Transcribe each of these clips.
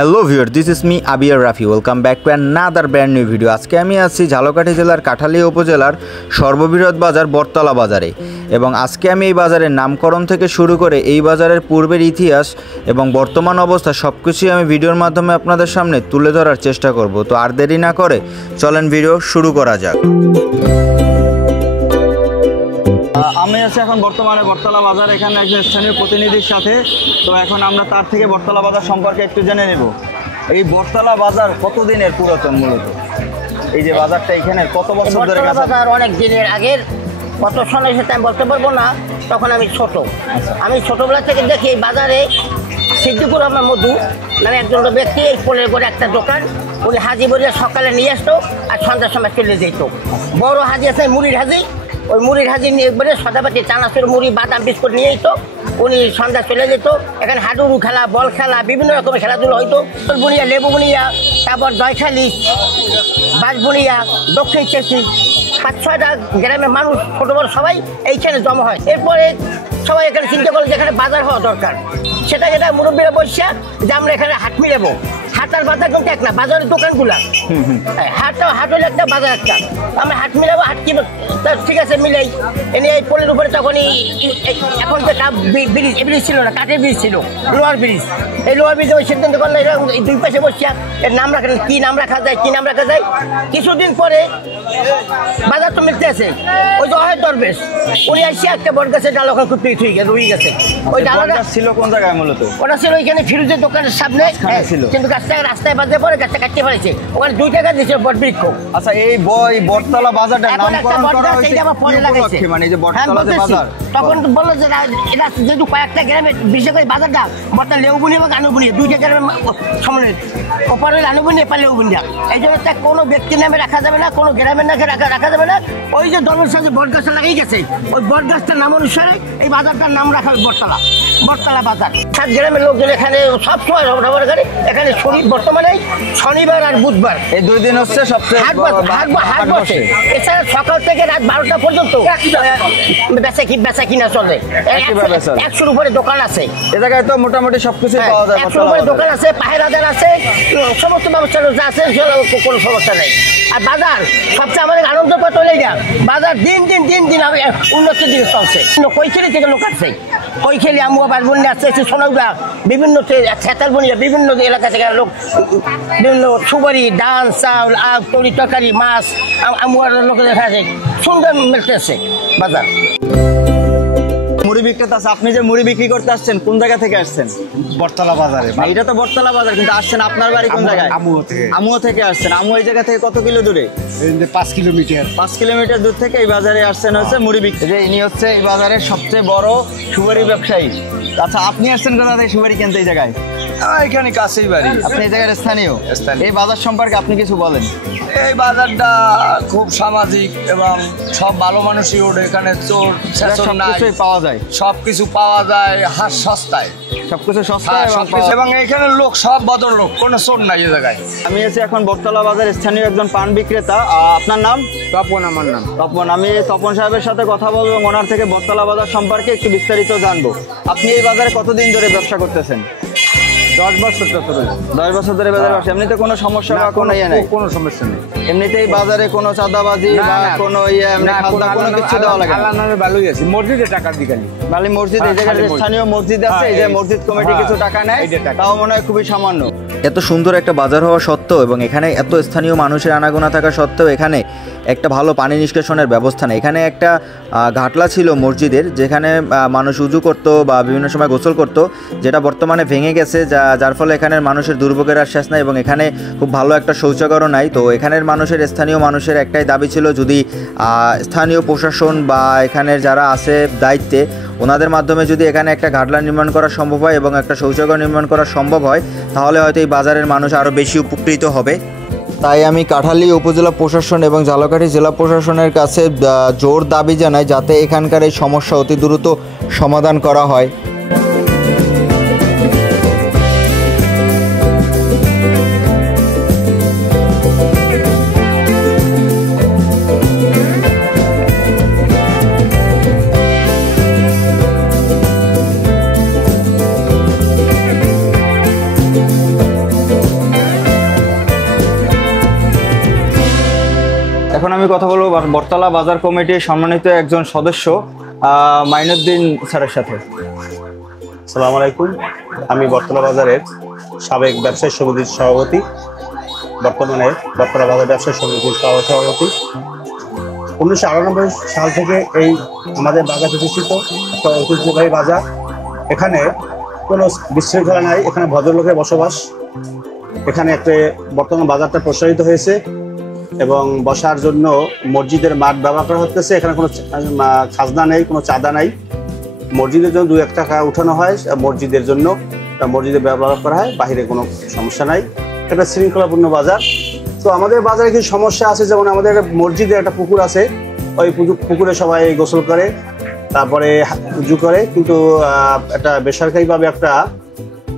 Hello viewer, this is me Abiar Rafi. Welcome back to another brand new video. আজকে আমি আছি ঝালকাঠি জেলার কাঠালিয়া উপজেলার সর্ববৃহৎ বাজার বটতলা বাজারে, এবং আজকে আমি এই বাজারের নামকরণ থেকে শুরু করে এই বাজারের পূর্বের ইতিহাস এবং বর্তমান অবস্থা সব কিছুই আমি ভিডিওর মাধ্যমে আপনাদের সামনে তুলে ধরার চেষ্টা করব। তো আর দেরি না করে চলেন ভিডিও শুরু করা যাক। আমি আছি এখন বর্তমানে বটতলা বাজার, এখানে একজন স্থানীয় প্রতিনিধির সাথে। তো এখন আমরা তার থেকে বটতলা বাজার সম্পর্কে একটু জেনে নেব। এই বটতলা বাজার কতদিনের পুরাতন? মূলত এই যে বাজারটা এখানে কত বছর ধরে? বাজার অনেক দিনের আগের, কত সনে সেটা আমি বলতে পারবো না, তখন আমি ছোট। আমি ছোটবেলা থেকে দেখি এই বাজারে সিদ্দিকুর রহমান মধু নামে একজন ব্যক্তি এই পোলের করে একটা দোকান, উনি হাজি বলিয়া সকালে নিয়ে আসতো আর সন্ধ্যার সময় চলে যেত। বড় হাজি আছে মুড়ির হাজি, ওই মুড়ির হাজি নিয়ে একবারে সদাপাতি চানাচুর মুড়ি বাদাম বিস্কুট নিয়ে যেত। উনি সন্ধ্যা চলে যেত। এখানে হাডুডু খেলা, বল খেলা, বিভিন্ন রকমের খেলাধুলো হইতো। বুনিয়া, লেবু বুনিয়া, তারপর দয়খালি, বাস বুনিয়া, দক্ষিণ চেষি, 5-6টা গ্রামের মানুষ ছোট বড় সবাই এইখানে জমা হয়। এরপরে সবাই এখানে চিন্তা করলো যেখানে বাজার হওয়া দরকার, সেটা যেটা মুরব্বীরা বসছে যে আমরা এখানে হাট মিলাবো। হাটার বাজার কিন্তু এক না, বাজারের দোকানগুলা হাট হলে একটা বাজার একটা, আমরা হাট মিলাবো। হাট কি ঠিক আছে মিলাই এনে এই পোলের উপরে তখনই এখন যে ব্রিজ ছিল না, কাঠের ব্রিজ ছিল, লোহার ব্রিজ। এই লোহার ব্রিজে ওই সিদ্ধান্ত করলে দুই পাশে বসিয়া এর নাম রাখেন, কি নাম রাখা যায়, কি নাম রাখা যায়। কিছুদিন পরে বাজার তো মিলতে আছে, ওই যে অহেদ দরবেশ উনি আসছে একটা বট গাছের ডাল ওখানে খুব রুই গেছে। ওই ডালটা ছিল কোন জায়গায়? মূলত ওটা ছিল ওইখানে ফিরোজের দোকানের সামনে ছিল, কিন্তু রাস্তায় বাজে পরে গাছটা কাটতে পারেছে, ওখানে 2 টাকা দিয়েছিল বট বৃক্ষ। আচ্ছা, এই বটতলা বাজারটা নামকরণ করা হয়েছে মানে এই যে বটতলা বাজার, তখন বললো যে এটা যেহেতু কয়েকটা গ্রামে, বিশেষ করে বাজারটা বর্তমান লেউবুনি এবং আনুবুনি 2টা গ্রামের সমন্বয়, ওপারে আনুবুনি এপার লেউবুনিয়া। এই জন্য কোনো ব্যক্তির নামে রাখা যাবে না, কোনো গ্রামের নামে রাখা যাবে না। ওই যে দরবেশ সাথে বট গাছটা লাগিয়ে গেছে, ওই বট গাছটার নাম অনুসারে এই বাজারটার নাম রাখা বটতলা বাজার। 7 গ্রামের লোকজন এখানে সব সময় ব্যবহার করে। এখানে বর্তমানে শনিবার আর বুধবার এই 2 দিন হচ্ছে সবচেয়ে হাট বসে। এছাড়া সকাল থেকে রাত 12টা পর্যন্ত বেচা কিনা চলে। 100-র উপরে দোকান আছে এ জায়গায়, তো মোটামুটি সবকিছু পাওয়া যায়। 100-র উপরে দোকান আছে, পাহেরাদার আছে, সমস্ত ব্যবস্থা যা আছে কোনো সমস্যা নেই। আর বাজার সবচেয়ে আমাদের আনন্দ পাওয়া চলে যায়। বাজার দিন উন্নতির দিকে চলছে। কৈখেলি থেকে লোক আসছে, কৈখেলি, আমুয়া, বারবনি আসছে, সোনাউদা, বিভিন্ন ছেতালবনিয়া, বিভিন্ন এলাকা থেকে লোক, বিভিন্ন সুপারি, ডাল, চাউল, আখ, তরি, তরকারি, মাছ, আমুয়ার লোকের দেখা যায়। সুন্দর মিলতেছে বাজার। মুড়ি বিক্রেতা আছে, আপনি যে মুড়ি বিক্রি করতে আসছেন কোন জায়গা থেকে আসছেন? বটতলা বাজারে। এটা তো বটতলা বাজার, কিন্তু আসছেন আপনার বাড়ি কোন জায়গায়? আমুয়া থেকে আসছেন। আমুয়া এই জায়গা থেকে কত কিলো দূরে? 5 কিলোমিটার। 5 কিলোমিটার দূর থেকে এই বাজারে আসছেন হচ্ছে মুড়ি বিক্রি। যে ইনি হচ্ছে এই বাজারের সবচেয়ে বড় সুপারি ব্যবসায়ী। আচ্ছা, আপনি আসছেন কোথা থেকে সুপারি কিনতে এই জায়গায়? এখানে কাছেই বাড়ি। আপনি এই জায়গার স্থানীয়? এই বাজার সম্পর্কে আপনি কিছু বলেন। এই বাজারটা খুব সামাজিক এবং সব ভালো মানুষই ওঠে। এখানে চোর সবকিছুই পাওয়া যায়, সবকিছু পাওয়া যায় হাত সস্তায়, সবকিছু সস্তায় এবং এখানে লোক সব বদল লোক, কোনো চোর নাই এ জায়গায়। আমি আছি এখন বটতলা বাজার স্থানীয় একজন পান বিক্রেতা। আপনার নাম? তপন। আমার নাম তপন। আমি তপন সাহেবের সাথে কথা বলবো, ওনার থেকে বটতলা বাজার সম্পর্কে একটু বিস্তারিত জানবো। আপনি এই বাজারে কতদিন ধরে ব্যবসা করতেছেন? 10 বছর। 10 বছর ধরে বাজারে ব্যবসা। এমনিতে কোনো সমস্যা বা কোনো ইয়ে নাই? কোনো সমস্যা নেই। এমনিতেই বাজারে কোনো চাঁদাবাজি বা কোনো কোনো কিছু দেওয়া লাগে না? ভালোই আছে। মসজিদে টাকার দিকে বালি মসজিদ, এই জায়গায় স্থানীয় মসজিদ আছে, এই যে মসজিদ কমিটি কিছু টাকা নেয়, তাও মনে হয় খুবই সামান্য। এত সুন্দর একটা বাজার হওয়া সত্ত্বেও এবং এখানে এত স্থানীয় মানুষের আনাগোনা থাকা সত্ত্বেও এখানে একটা ভালো পানি নিষ্কাশনের ব্যবস্থা নেই। এখানে একটা ঘাটলা ছিল মসজিদের, যেখানে মানুষ উজু করত বা বিভিন্ন সময় গোসল করত, যেটা বর্তমানে ভেঙে গেছে, যার ফলে এখানের মানুষের দুর্ভোগের আর শেষ নাই এবং এখানে খুব ভালো একটা শৌচাগারও নাই। তো এখানের স্থানীয় মানুষের একটাই দাবি ছিল, যদি স্থানীয় প্রশাসন বা এখানের যারা আছে দায়িত্বে, ওনাদের মাধ্যমে যদি এখানে একটা ঘাটলা নির্মাণ করা সম্ভব হয় এবং একটা শৌচাগার নির্মাণ করা সম্ভব হয়, তাহলে হয়তো এই বাজারের মানুষ আরও বেশি উপকৃত হবে। তাই আমি কাঠালিয়া উপজেলা প্রশাসন এবং ঝালকাঠি জেলা প্রশাসনের কাছে জোর দাবি জানাই, যাতে এখানকার এই সমস্যা অতি দ্রুত সমাধান করা হয়। এখন আমি কথা বলবো বটতলা বাজার কমিটির সম্মানিত একজন সদস্য মাইনুদ্দিন স্যারের সাথে। আসসালামু আলাইকুম, আমি বটতলা বাজারের সাবেক ব্যবসায়ী সমিতির সভাপতি, বর্তমানে বটতলা বাজার ব্যবসায়ী সমিতির সভাপতি। 1998 সাল থেকে এই আমাদের বাজার প্রতিষ্ঠিত একটা ঐতিহ্যবাহী বাজার। এখানে কোনো বিশৃঙ্খলা নাই, এখানে ভদ্রলোকের বসবাস। এখানে একটা বর্তমান বাজারটা প্রসারিত হয়েছে এবং বসার জন্য মসজিদের মাঠ ব্যবহার করা হচ্ছে। এখানে কোনো খাজনা নেই, কোনো চাঁদা নাই। মসজিদের জন্য 2-1 টাকা উঠানো হয়, মসজিদের জন্য মসজিদে ব্যবহার করা হয়, বাইরে কোনো সমস্যা নাই। এটা শৃঙ্খলাপূর্ণ বাজার। তো আমাদের বাজারে কিছু সমস্যা আছে, যেমন আমাদের মসজিদে একটা পুকুর আছে, ওই পুকুরে সবাই গোসল করে, তারপরে উজু করে, কিন্তু একটা বেসরকারিভাবে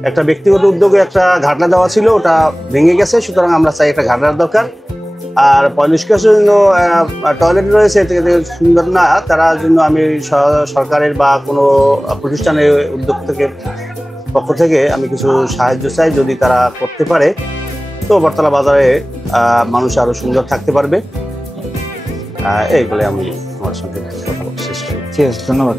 একটা ব্যক্তিগত উদ্যোগে একটা ঘাটলা দেওয়া ছিল, ওটা ভেঙে গেছে। সুতরাং আমরা চাই একটা ঘাটলার দরকার। আর পরিষ্কারের জন্য টয়লেট রয়েছে, থেকে সুন্দর না, তার জন্য আমি সরকারের বা কোনো প্রতিষ্ঠানের উদ্যোগ পক্ষ থেকে আমি কিছু সাহায্য চাই, যদি তারা করতে পারে তো বটতলা বাজারে মানুষ আরো সুন্দর থাকতে পারবে। এই বলে আমি আমার সঙ্গে কথা বলতে শেষ করি। ঠিক আছে, ধন্যবাদ।